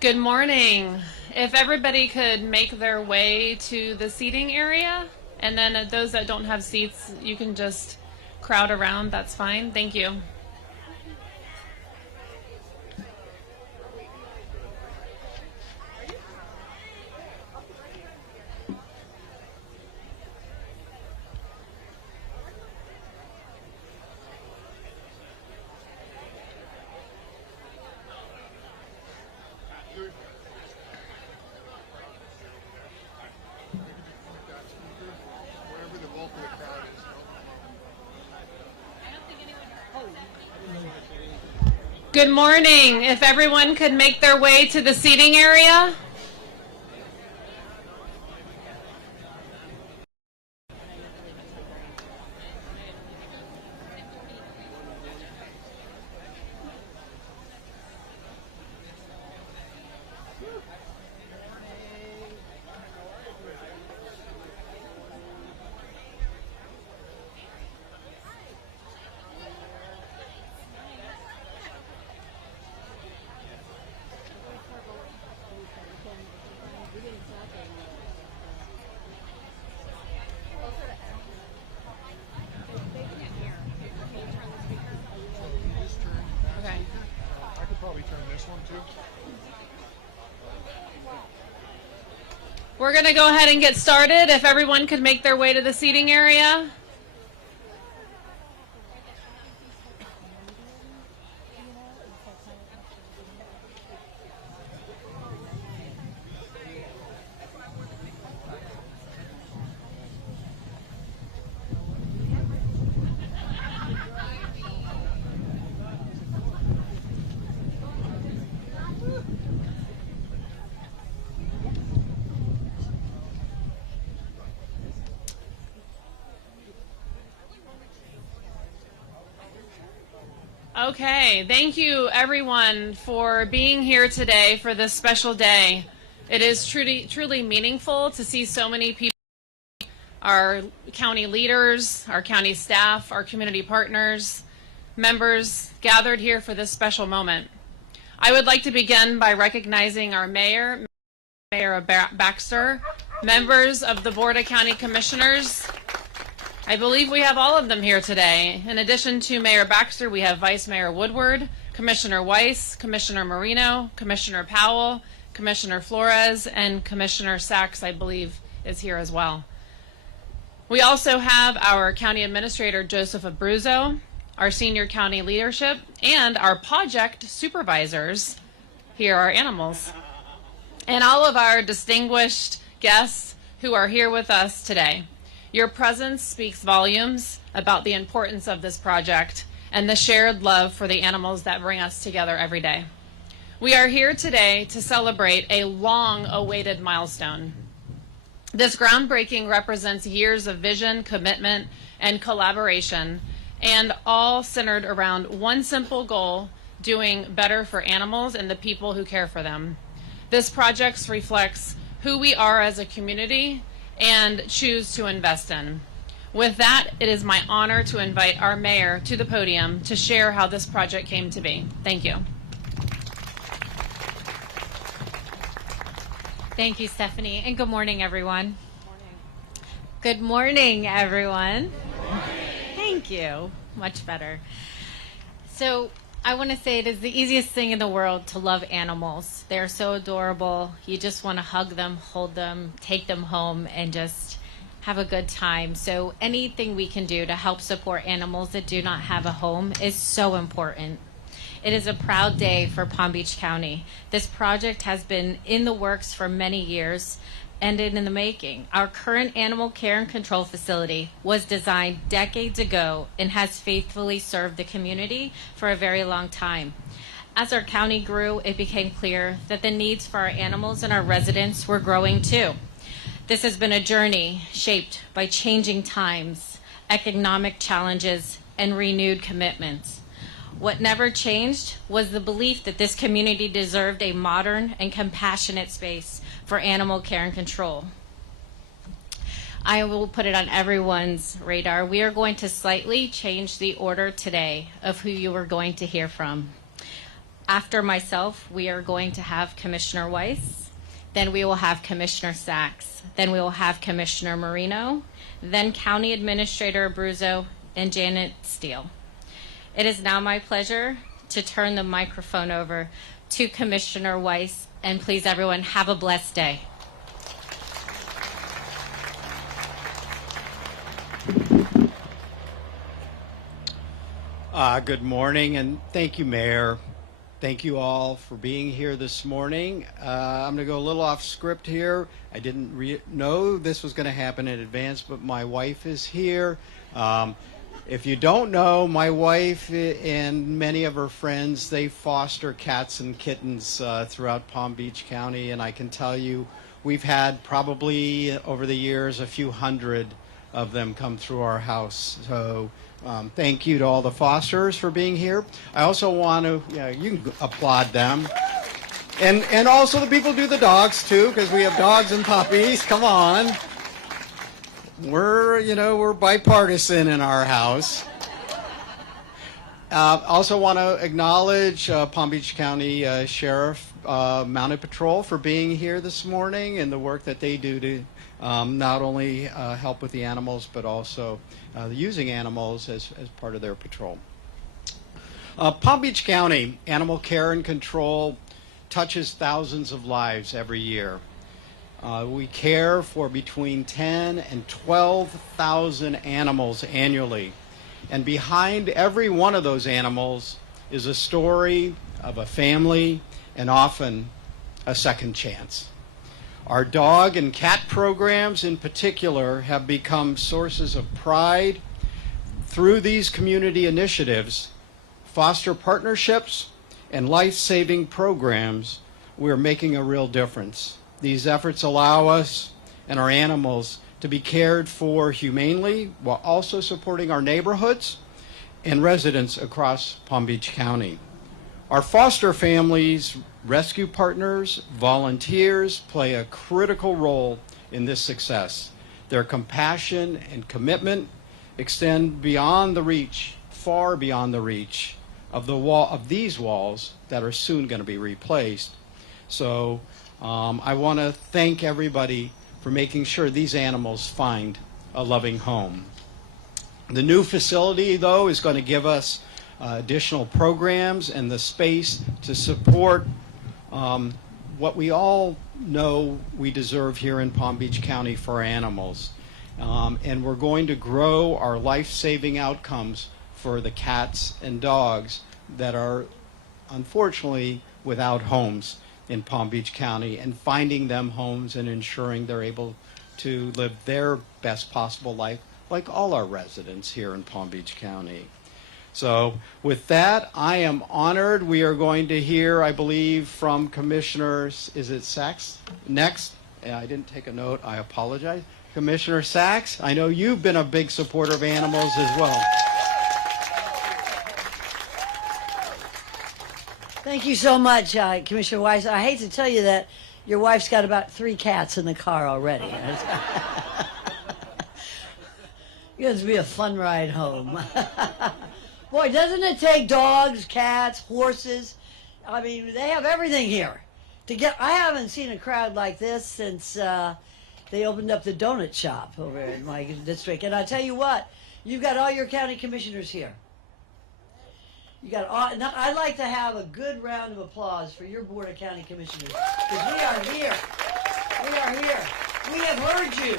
Good morning. If everybody could make their way to the seating area, and then those that don't have seats, you can just crowd around, that's fine. Thank you. Good morning. If everyone could make their way to the seating area. We're going to go ahead and get started. If everyone could make their way to the seating area. Okay, thank you everyone for being here today for this special day. It is truly meaningful to see so many people, our county leaders, our county staff, our community partners, members gathered here for this special moment. I would like to begin by recognizing our mayor, Mayor Baxter, members of the Board of County Commissioners. I believe we have all of them here today. In addition to Mayor Baxter, we have Vice Mayor Woodward, Commissioner Weiss, Commissioner Marino, Commissioner Powell, Commissioner Flores, and Commissioner Sachs, I believe, is here as well. We also have our County Administrator, Joseph Abruzzo, our senior county leadership, and our project supervisors. Here are animals. And all of our distinguished guests who are here with us today. Your presence speaks volumes about the importance of this project and the shared love for the animals that bring us together every day. We are here today to celebrate a long-awaited milestone. This groundbreaking represents years of vision, commitment, and collaboration, and all centered around one simple goal: doing better for animals and the people who care for them. This project reflects who we are as a community and choose to invest in. With that, it is my honor to invite our mayor to the podium to share how this project came to be. Thank you. Thank you, Stephanie, and good morning, everyone. Good morning, everyone. Good morning. Thank you. Much better. So I want to say it is the easiest thing in the world to love animals. They're so adorable. You just want to hug them, hold them, take them home, and just have a good time. So anything we can do to help support animals that do not have a home is so important. It is a proud day for Palm Beach County. This project has been in the works for many years and in the making. Our current animal care and control facility was designed decades ago and has faithfully served the community for a very long time. As our county grew, it became clear that the needs for our animals and our residents were growing too. This has been a journey shaped by changing times, economic challenges, and renewed commitments. What never changed was the belief that this community deserved a modern and compassionate space for animal care and control. I will put it on everyone's radar. We are going to slightly change the order today of who you are going to hear from. After myself, we are going to have Commissioner Weiss. Then we will have Commissioner Sachs. Then we will have Commissioner Marino. Then County Administrator Abruzzo and Janet Steele. It is now my pleasure to turn the microphone over to Commissioner Weiss. And please, everyone, have a blessed day. Good morning, and thank you, Mayor. Thank you all for being here this morning. I'm going to go a little off script here. I didn't know this was going to happen in advance, but my wife is here. If you don't know, my wife and many of her friends, they foster cats and kittens throughout Palm Beach County, and I can tell you we've had probably over the years a few hundred of them come through our house. So thank you to all the fosters for being here. I also want to, you can applaud them. And also the people who do the dogs too, because we have dogs and puppies. Come on. We're bipartisan in our house. Also want to acknowledge Palm Beach County Sheriff Mounted Patrol for being here this morning and the work that they do to not only help with the animals, but also using animals as part of their patrol. Palm Beach County Animal Care and Control touches thousands of lives every year. We care for between 10 and 12,000 animals annually. And behind every one of those animals is a story of a family and often a second chance. Our dog and cat programs in particular have become sources of pride. Through these community initiatives, foster partnerships, and life-saving programs, we're making a real difference. These efforts allow us and our animals to be cared for humanely while also supporting our neighborhoods and residents across Palm Beach County. Our foster families, rescue partners, volunteers play a critical role in this success. Their compassion and commitment extend beyond the reach, far beyond the reach of these walls that are soon going to be replaced. So I want to thank everybody for making sure these animals find a loving home. The new facility, though, is going to give us additional programs and the space to support what we all know we deserve here in Palm Beach County for animals. And we're going to grow our life-saving outcomes for the cats and dogs that are unfortunately without homes in Palm Beach County, and finding them homes and ensuring they're able to live their best possible life like all our residents here in Palm Beach County. So with that, I am honored. We are going to hear, I believe, from Commissioner, is it Sachs next? I didn't take a note, I apologize. Commissioner Sachs, I know you've been a big supporter of animals as well. Thank you so much, Commissioner Weiss. I hate to tell you that your wife's got about 3 cats in the car already. It's going to be a fun ride home. Boy, doesn't it take dogs, cats, horses? I mean, they have everything here. I haven't seen a crowd like this since they opened up the donut shop over in my district. And I tell you what, you've got all your county commissioners here. You got all. Now, I'd like to have a good round of applause for your Board of County Commissioners, because we are here. We are here. We have heard you.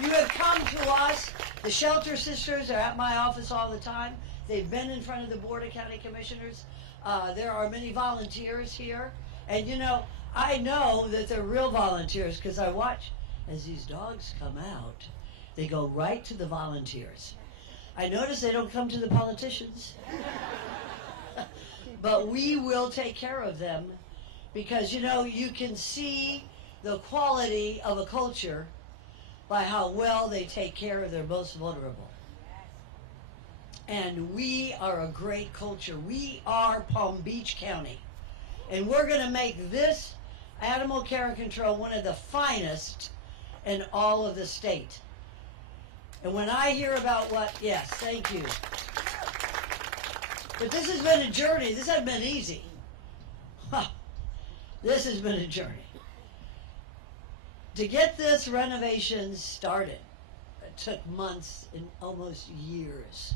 You have come to us. The Shelter Sisters are at my office all the time. They've been in front of the Board of County Commissioners. There are many volunteers here. And you know, I know that they're real volunteers because I watch as these dogs come out. They go right to the volunteers. I notice they don't come to the politicians. But we will take care of them because, you know, you can see the quality of a culture by how well they take care of their most vulnerable. And we are a great culture. We are Palm Beach County. And we're going to make this animal care and control one of the finest in all of the state. And when I hear about yes, thank you. But this has been a journey. This hasn't been easy. This has been a journey. To get this renovation started, it took months and almost years.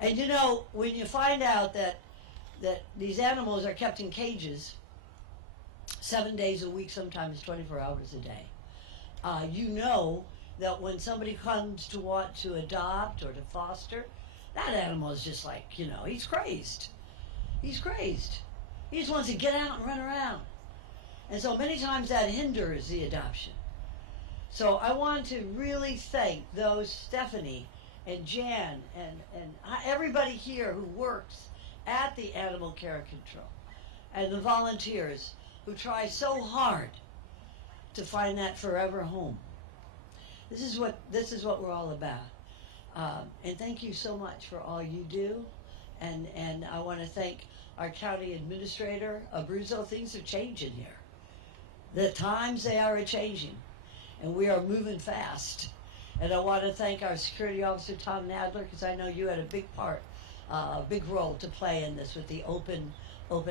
And you know, when you find out that these animals are kept in cages 7 days a week, sometimes 24 hours a day, you know that when somebody comes to want to adopt or to foster, that animal is just like, you know, he's crazed. He's crazed. He just wants to get out and run around. And so many times that hinders the adoption. So I want to really thank those, Stephanie and Jan and everybody here who works at the Animal Care Control, and the volunteers who try so hard to find that forever home. This is what we're all about. And thank you so much for all you do. And I want to thank our county administrator, Abruzzo. Things are changing here. The times they are changing, and we are moving fast. And I want to thank our security officer, Tom Nadler, because I know you had a big part, a big role to play in this with the open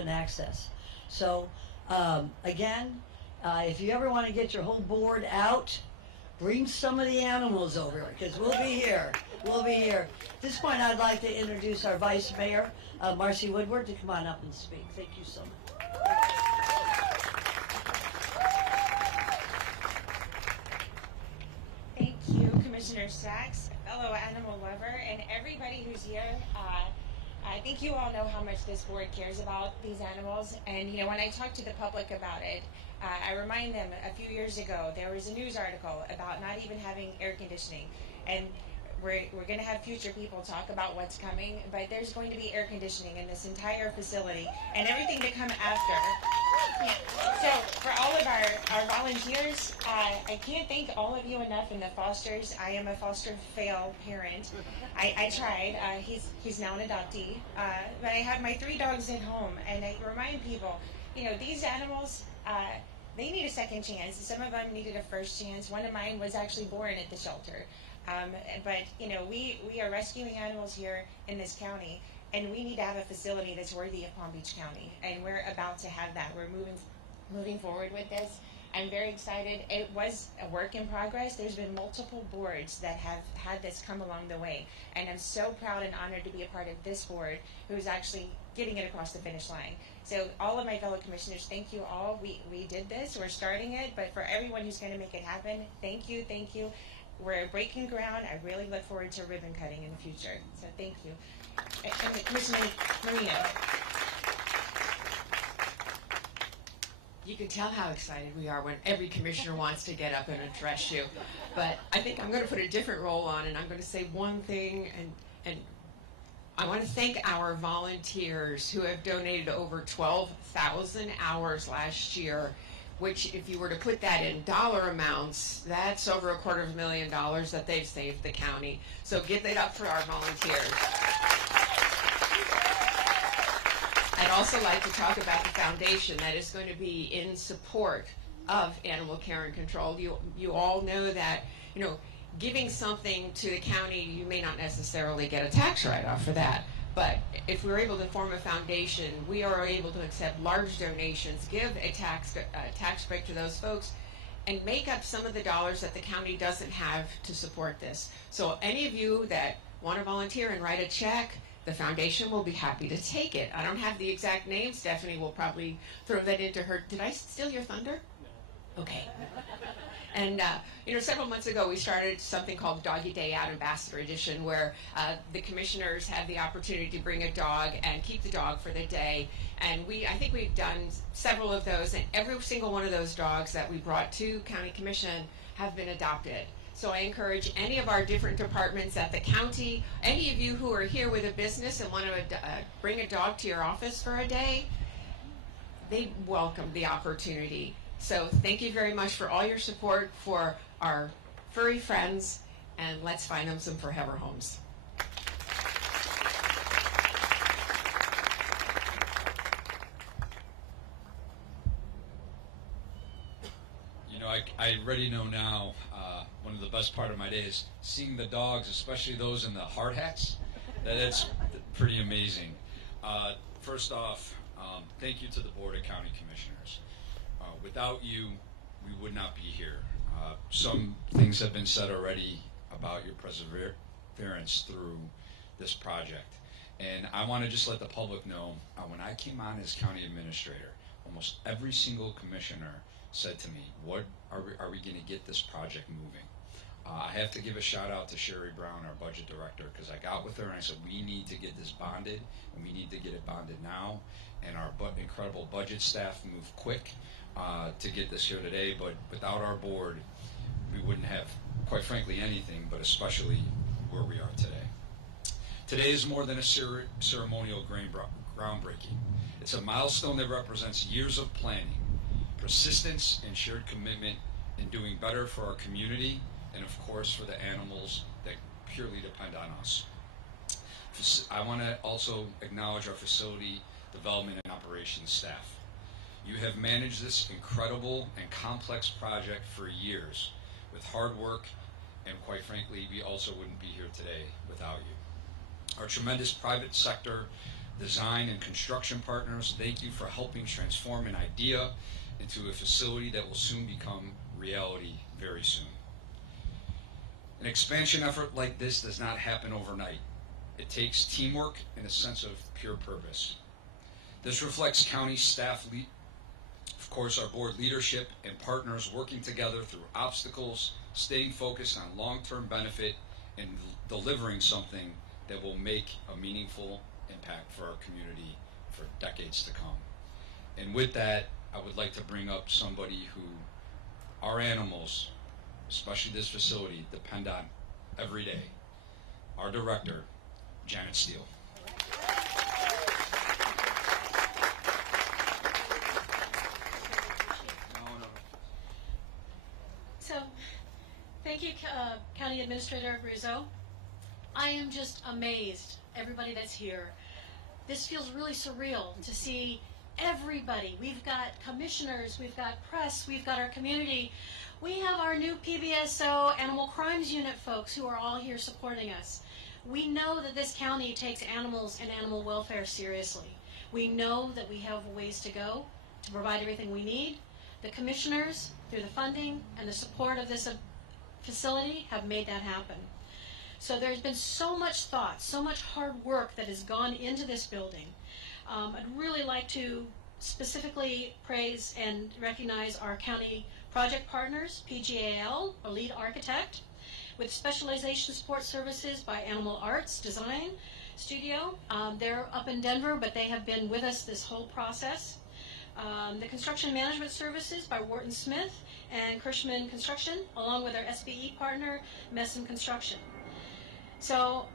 access. So again, if you ever want to get your whole board out, bring some of the animals over, because we'll be here. We'll be here. At this point, I'd like to introduce our Vice Mayor, Marcy Woodward, to come on up and speak. Thank you so much. Thank you, Commissioner Sachs, fellow animal lover, and everybody who's here. I think you all know how much this board cares about these animals. And, you know, when I talk to the public about it, I remind them a few years ago, there was a news article about not even having air conditioning. And we're going to have future people talk about what's coming, but there's going to be air conditioning in this entire facility and everything to come after. So for all of our volunteers, I can't thank all of you enough, and the fosters. I am a foster fail parent. I tried. He's now an adoptee. But I have my 3 dogs at home, and I remind people, you know, these animals, they need a second chance. Some of them needed a first chance. One of mine was actually born at the shelter. But, you know, we are rescuing animals here in this county, and we need to have a facility that's worthy of Palm Beach County, and we're about to have that. We're moving forward with this. I'm very excited. It was a work in progress. There's been multiple boards that have had this come along the way, and I'm so proud and honored to be a part of this board who's actually getting it across the finish line. So all of my fellow commissioners, thank you all. We did this. We're starting it, but for everyone who's going to make it happen, thank you, thank you. We're breaking ground. I really look forward to ribbon cutting in the future. So thank you. And Commissioner Marino. You can tell how excited we are when every commissioner wants to get up and address you. But I think I'm going to put a different role on, and I'm going to say one thing, and I want to thank our volunteers who have donated over 12,000 hours last year, which, if you were to put that in dollar amounts, that's over $250,000 that they've saved the county. So give it up for our volunteers. I'd also like to talk about the foundation that is going to be in support of Animal Care and Control. You all know that, you know, giving something to the county, you may not necessarily get a tax write-off for that. But if we're able to form a foundation, we are able to accept large donations, give a tax break to those folks, and make up some of the dollars that the county doesn't have to support this. So any of you that want to volunteer and write a check, the foundation will be happy to take it. I don't have the exact name. Stephanie will probably throw that into her. Did I steal your thunder? No. Okay. And, you know, several months ago, we started something called Doggy Day Out Ambassador Edition, where the commissioners have the opportunity to bring a dog and keep the dog for the day. And I think we've done several of those, and every single one of those dogs that we brought to County Commission have been adopted. So I encourage any of our different departments at the county, any of you who are here with a business and want to bring a dog to your office for a day, they welcome the opportunity. So thank you very much for all your support for our furry friends, and let's find them some forever homes. You know, I already know now, one of the best part of my day is seeing the dogs, especially those in the hard hats. That's pretty amazing. First off, Thank you to the Board of County Commissioners. Without you, we would not be here. Some things have been said already about your perseverance through this project. And I want to just let the public know, when I came on as county administrator, almost every single commissioner said to me, "What are we going to get this project moving?" I have to give a shout out to Sherry Brown, our budget director, because I got with her and I said, we need to get this bonded, and we need to get it bonded now. And our incredible budget staff moved quick to get this here today, but without our board, we wouldn't have, quite frankly, anything, but especially where we are today. Today is more than a ceremonial groundbreaking. It's a milestone that represents years of planning, persistence, and shared commitment in doing better for our community and, of course, for the animals that purely depend on us. I want to also acknowledge our facility development and operations staff. You have managed this incredible and complex project for years with hard work, and quite frankly, we also wouldn't be here today without you. Our tremendous private sector design and construction partners, thank you for helping transform an idea into a facility that will soon become reality very soon. An expansion effort like this does not happen overnight. It takes teamwork and a sense of pure purpose. This reflects county staff, of course, our board leadership and partners working together through obstacles, staying focused on long-term benefit, and delivering something that will make a meaningful impact for our community for decades to come. And with that, I would like to bring up somebody who our animals, especially this facility, depend on every day. Our director, Janet Steele. So, thank you, County Administrator Abruzzo. I am just amazed, everybody that's here. This feels really surreal to see everybody. We've got commissioners, we've got press, we've got our community. We have our new PBSO Animal Crimes Unit folks who are all here supporting us. We know that this county takes animals and animal welfare seriously. We know that we have ways to go to provide everything we need. The commissioners, through the funding and the support of this facility, have made that happen. So there's been so much thought, so much hard work that has gone into this building. I'd really like to specifically praise and recognize our county project partners, PGAL, a lead architect, with specialization support services by Animal Arts Design Studio. They're up in Denver, but they have been with us this whole process. The construction management services by Wharton Smith and Kirschman Construction, along with our SBE partner, Messon Construction. So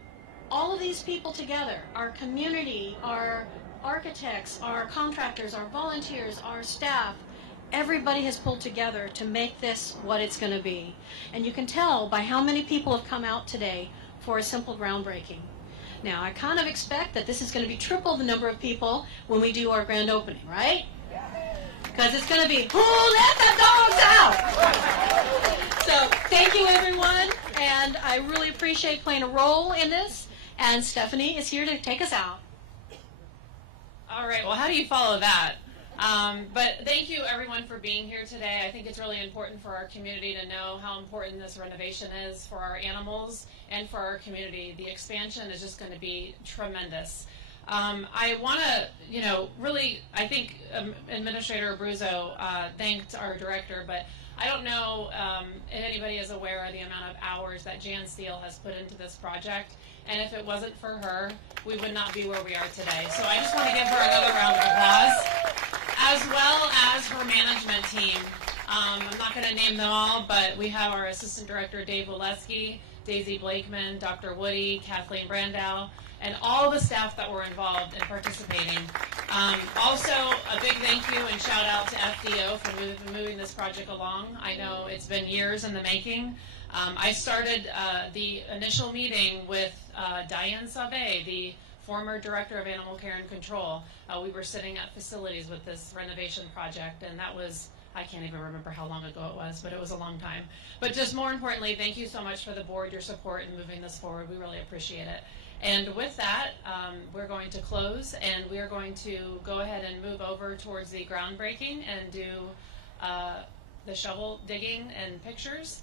all of these people together, our community, our architects, our contractors, our volunteers, our staff, everybody has pulled together to make this what it's going to be. And you can tell by how many people have come out today for a simple groundbreaking. Now, I kind of expect that this is going to be triple the number of people when we do our grand opening, right? Because it's going to be, who let the dogs out? So, thank you, everyone. And I really appreciate playing a role in this. And Stephanie is here to take us out. All right, well, how do you follow that? But thank you, everyone, for being here today. I think it's really important for our community to know how important this renovation is for our animals and for our community. The expansion is just going to be tremendous. I want to, really, I think Administrator Abruzzo thanked our director, but I don't know if anybody is aware of the amount of hours that Jan Steele has put into this project. And if it wasn't for her, we would not be where we are today. So I just want to give her another round of applause, as well as her management team. I'm not going to name them all, but we have our Assistant Director, Dave Walesky, Daisy Blakeman, Dr. Woody, Kathleen Brandow, and all the staff that were involved in participating. Also, a big thank you and shout out to FDO for moving this project along. I know it's been years in the making. I started the initial meeting with Diane Sauvé, the former Director of Animal Care and Control. We were sitting at facilities with this renovation project, and that was, I can't even remember how long ago it was, but it was a long time. But just more importantly, thank you so much for the board, your support in moving this forward. We really appreciate it. And with that, we're going to close, and we are going to go ahead and move over towards the groundbreaking and do the shovel digging and pictures.